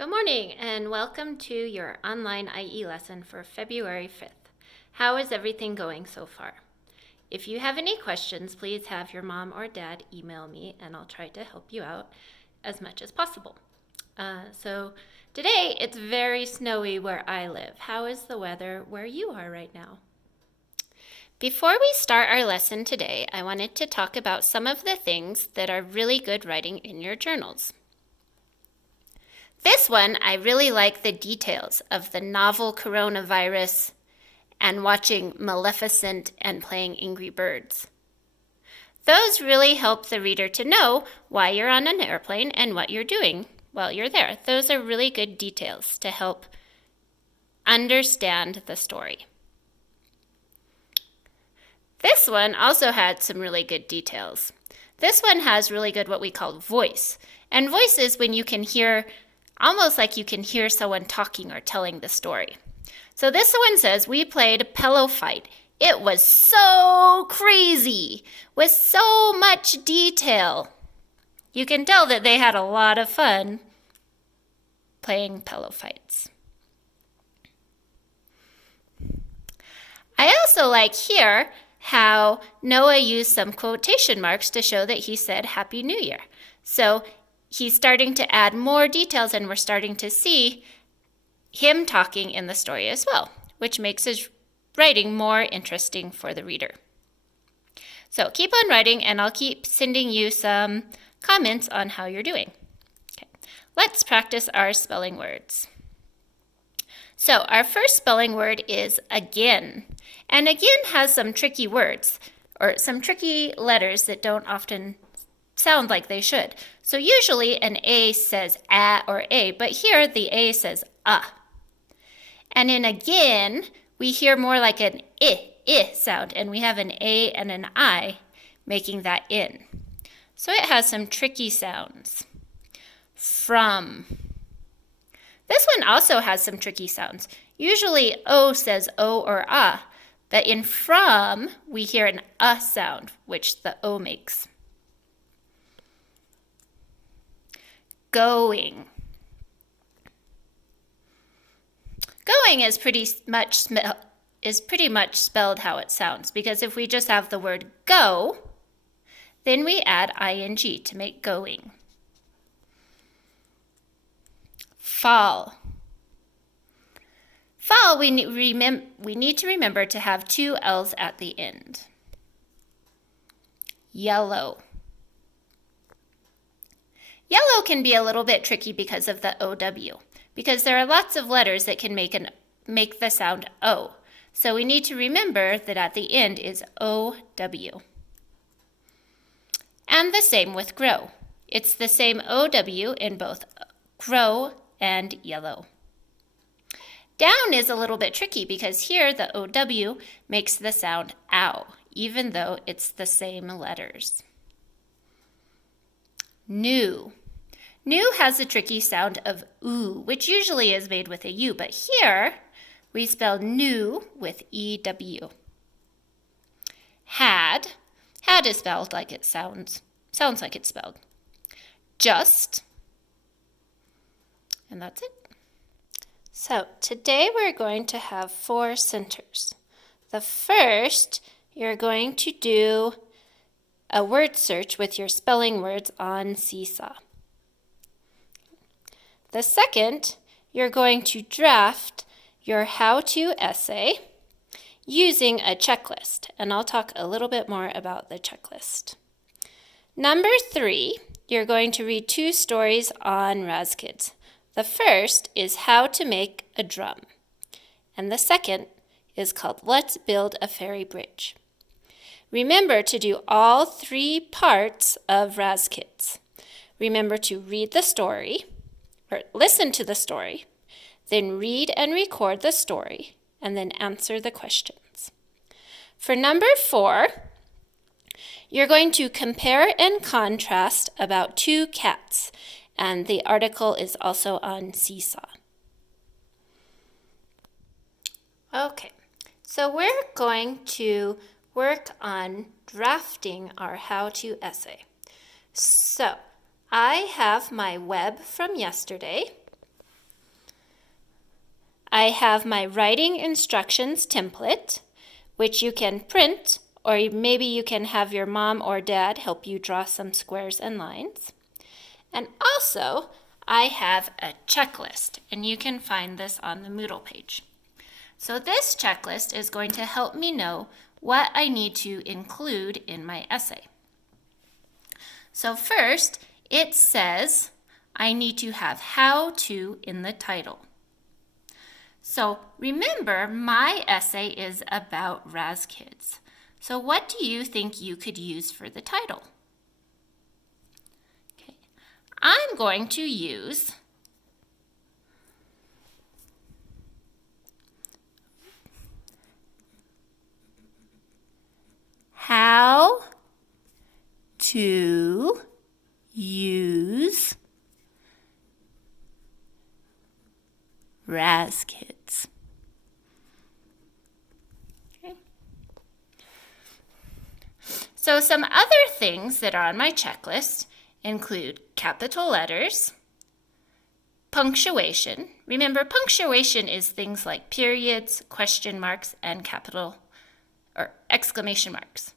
Good morning and welcome to your online IE lesson for February 5th. How is everything going so far? If you have any questions, please have your mom or dad email me and I'll try to help you out as much as possible. So today it's very snowy where I live. How is the weather where you are right now? Before we start our lesson today, I wanted to talk about some of the things that are really good writing in your journals. This one, I really like the details of the novel coronavirus and watching Maleficent and playing Angry Birds. Those really help the reader to know why you're on an airplane and what you're doing while you're there. Those are really good details to help understand the story. This one also had some really good details. This one has really good what we call voice. And voice is when you can hear, almost like you can hear someone talking or telling the story. So this one says, we played pillow fight. It was so crazy with so much detail. You can tell that they had a lot of fun playing pillow fights. I also like here how Noah used some quotation marks to show that he said Happy New Year. So he's starting to add more details and we're starting to see him talking in the story as well, which makes his writing more interesting for the reader. So keep on writing and I'll keep sending you some comments on how you're doing. Okay. Let's practice our spelling words. So our first spelling word is again. And again has some tricky words or some tricky letters that don't often sound like they should. So usually an A says a or a, but here the A says a. And in again, we hear more like an I sound, and we have an A and an I making that in. So it has some tricky sounds. From. This one also has some tricky sounds. Usually O says O or A, but in from, we hear an sound, which the O makes. Going. Going is pretty much spelled how it sounds, because if we just have the word go, then we add ing to make going. Fall. Fall, we need to remember to have two L's at the end. Yellow. Yellow can be a little bit tricky because of the OW, because there are lots of letters that can make the sound O. So we need to remember that at the end is OW. And the same with grow. It's the same OW in both grow and yellow. Down is a little bit tricky because here the OW makes the sound ow, even though it's the same letters. New. New has a tricky sound of oo, which usually is made with a U, but here we spell new with EW. Had. Had is spelled like it sounds like it's spelled. Just. And that's it. So today we're going to have 4 centers. The first, you're going to do a word search with your spelling words on Seesaw. The second, you're going to draft your how-to essay using a checklist, and I'll talk a little bit more about the checklist. Number 3, you're going to read 2 stories on Raz-Kids. The first is How to Make a Drum, and the second is called Let's Build a Fairy Bridge. Remember to do all 3 parts of Raz-Kids. Remember to read the story, or listen to the story, then read and record the story, and then answer the questions. For number 4, you're going to compare and contrast about 2 cats, and the article is also on Seesaw. Okay, so we're going to work on drafting our how-to essay. So I have my web from yesterday, I have my writing instructions template, which you can print, or maybe you can have your mom or dad help you draw some squares and lines. And also, I have a checklist, and you can find this on the Moodle page. So this checklist is going to help me know what I need to include in my essay. So first, it says I need to have how to in the title. So remember, my essay is about Raz Kids. So what do you think you could use for the title? Okay. I'm going to use how to use Raz Kids. Okay. So some other things that are on my checklist include capital letters, punctuation. Remember, punctuation is things like periods, question marks, and capital or exclamation marks.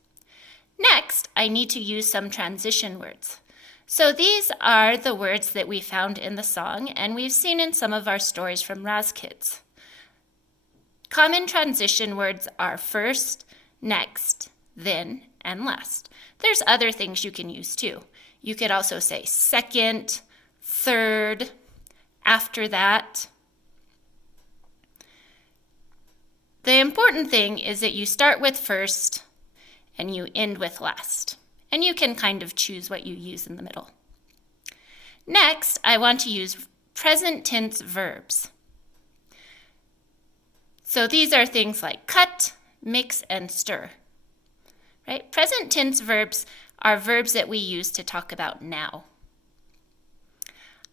Next, I need to use some transition words. So these are the words that we found in the song and we've seen in some of our stories from Raz Kids. Common transition words are first, next, then, and last. There's other things you can use too. You could also say second, third, after that. The important thing is that you start with first and you end with last. And you can kind of choose what you use in the middle. Next, I want to use present tense verbs. So these are things like cut, mix, and stir. Right? Present tense verbs are verbs that we use to talk about now.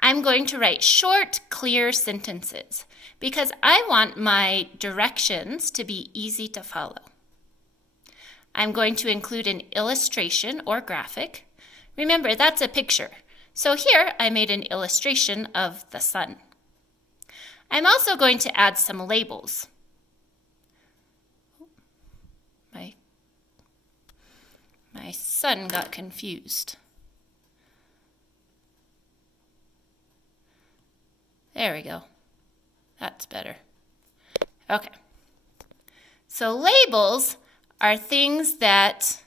I'm going to write short, clear sentences because I want my directions to be easy to follow. I'm going to include an illustration or graphic. Remember, that's a picture. So here I made an illustration of the sun. I'm also going to add some labels. My son got confused. There we go. That's better. Okay. So labels are things that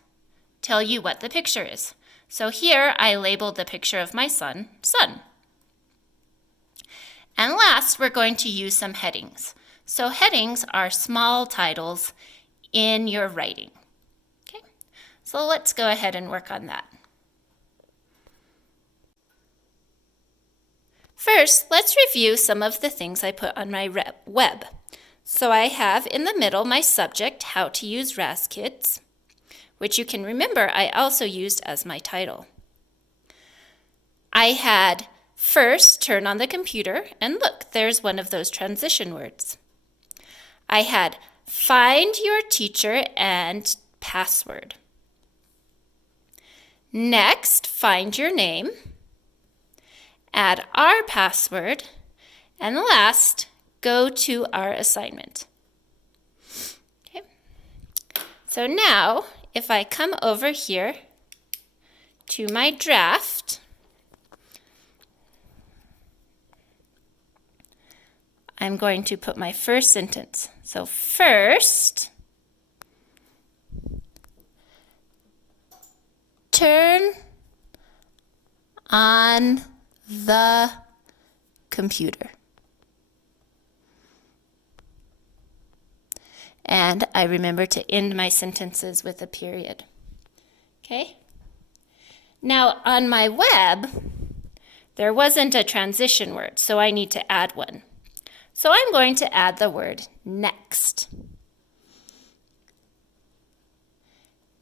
tell you what the picture is. So here I labeled the picture of my son, sun. And last, we're going to use some headings. So headings are small titles in your writing. Okay, so let's go ahead and work on that. First, let's review some of the things I put on my web. So I have in the middle my subject, how to use Raz Kids, which you can remember I also used as my title. I had first turn on the computer, and look, there's one of those transition words. I had find your teacher and password. Next, find your name, add our password, and last, go to our assignment. Okay. So now, if I come over here to my draft, I'm going to put my first sentence. So first, turn on the computer. And I remember to end my sentences with a period. Okay? Now on my web, there wasn't a transition word, so I need to add one. So I'm going to add the word next.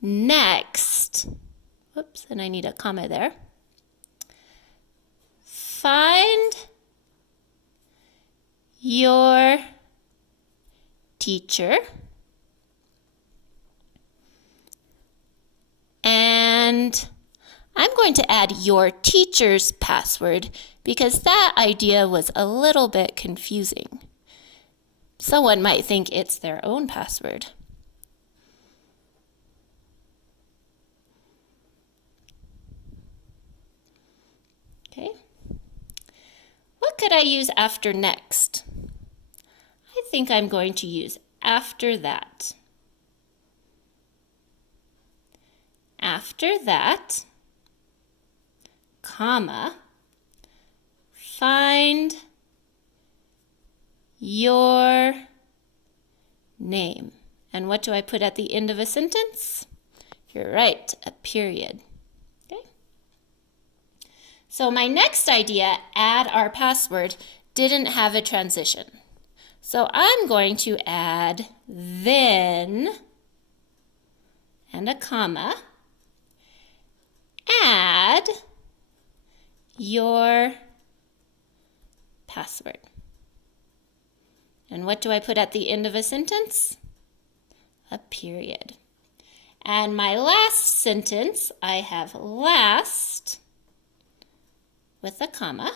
Next, whoops, and I need a comma there. Find your teacher and I'm going to add your teacher's password because that idea was a little bit confusing. Someone might think it's their own password. Okay. What could I use after next? I think I'm going to use after that. After that, comma, find your name. And what do I put at the end of a sentence? You're right, a period. Okay. So my next idea, add our password, didn't have a transition. So I'm going to add then and a comma, add your password. And what do I put at the end of a sentence? A period. And my last sentence, I have last with a comma.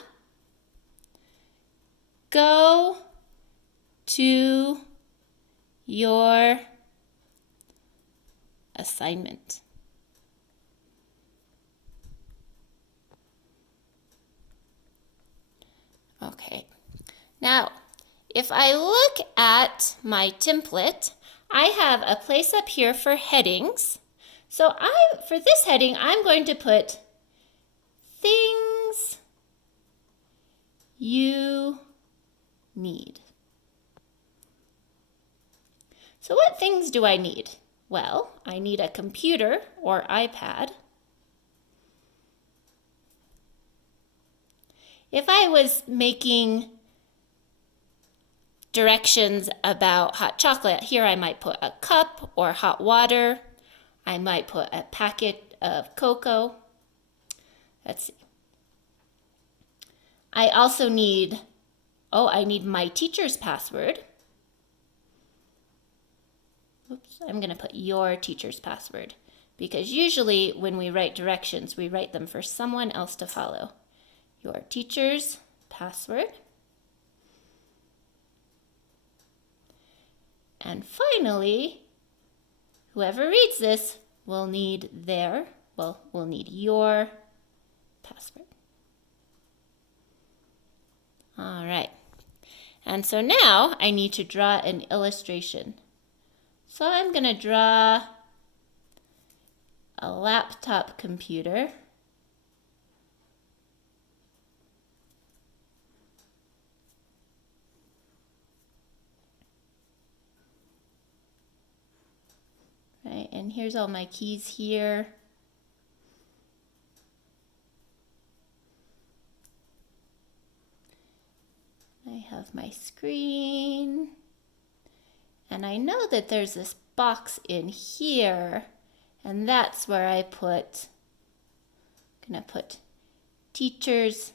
Go to your assignment. Okay. Now, if I look at my template, I have a place up here for headings. So for this heading, I'm going to put things you need. So what things do I need? Well, I need a computer or iPad. If I was making directions about hot chocolate, here I might put a cup or hot water. I might put a packet of cocoa. Let's see. I also need, I need my teacher's password. Oops, I'm going to put your teacher's password because usually when we write directions, we write them for someone else to follow. Your teacher's password. And finally, whoever reads this will need will need your password. All right. And so now I need to draw an illustration. So I'm going to draw a laptop computer. Right, and here's all my keys here. I have my screen. And I know that there's this box in here, and that's where I'm gonna put teacher's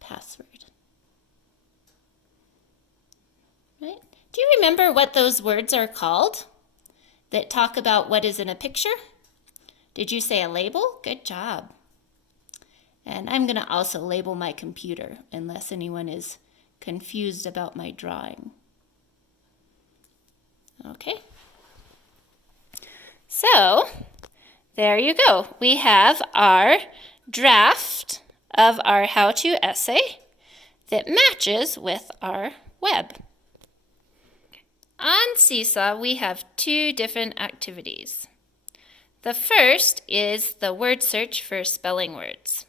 password. Right? Do you remember what those words are called that talk about what is in a picture? Did you say a label? Good job. And I'm gonna also label my computer unless anyone is confused about my drawing. Okay. So, there you go. We have our draft of our how-to essay that matches with our web. On Seesaw, we have two different activities. The first is the word search for spelling words.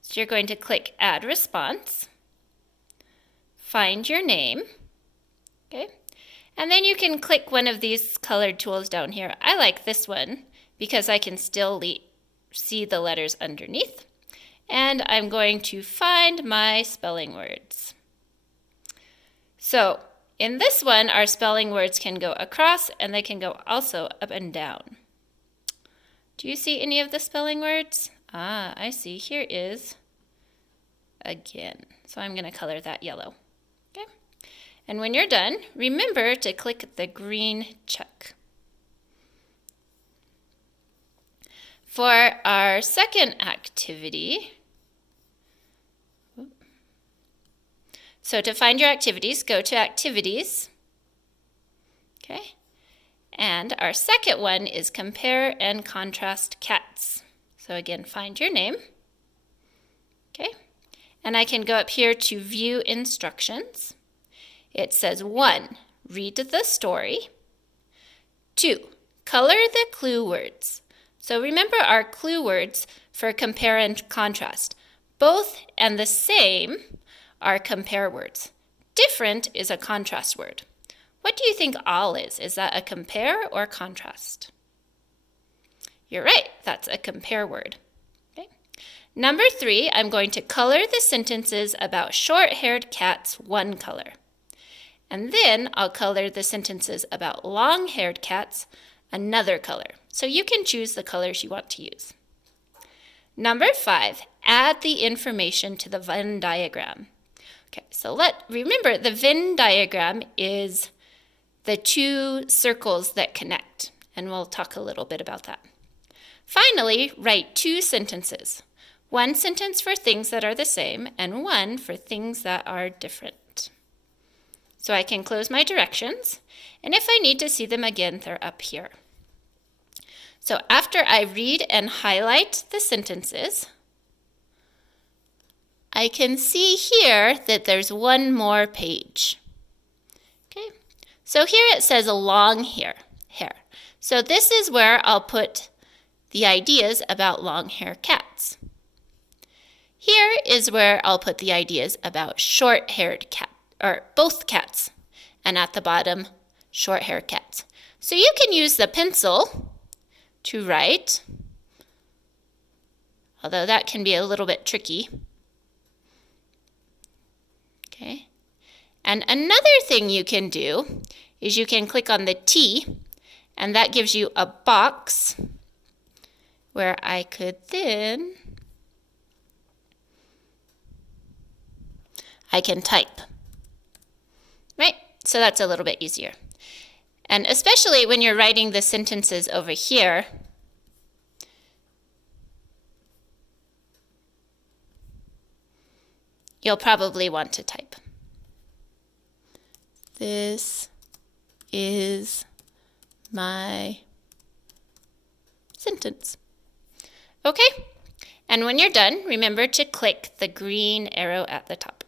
So you're going to click Add Response, find your name, okay? And then you can click one of these colored tools down here. I like this one because I can still see the letters underneath. And I'm going to find my spelling words. So in this one, our spelling words can go across and they can go also up and down. Do you see any of the spelling words? Ah, I see. Here is again. So I'm going to color that yellow. Okay. And when you're done, remember to click the green check. For our second activity, So to find your activities, go to Activities. Okay. And our second one is Compare and Contrast Cats. So again, find your name. Okay. And I can go up here to View Instructions. It says 1, read the story. 2, color the clue words. So remember our clue words for compare and contrast. Both and the same are compare words. Different is a contrast word. What do you think all is? Is that a compare or contrast? You're right, that's a compare word. Okay. Number 3, I'm going to color the sentences about short-haired cats one color. And then I'll color the sentences about long-haired cats another color. So you can choose the colors you want to use. Number 5, add the information to the Venn diagram. Okay, so remember the Venn diagram is the 2 circles that connect, and we'll talk a little bit about that. Finally, write 2 sentences. 1 sentence for things that are the same, and 1 for things that are different. So I can close my directions, and if I need to see them again, they're up here. So after I read and highlight the sentences, I can see here that there's one more page. Okay, so here it says long hair. So this is where I'll put the ideas about long-haired cats. Here is where I'll put the ideas about short-haired cat, or both cats, and at the bottom, short-haired cats. So you can use the pencil to write, although that can be a little bit tricky. Okay. And another thing you can do is you can click on the T, and that gives you a box where I could then, I can type, right? So that's a little bit easier. And especially when you're writing the sentences over here, you'll probably want to type. This is my sentence. Okay, and when you're done, remember to click the green arrow at the top.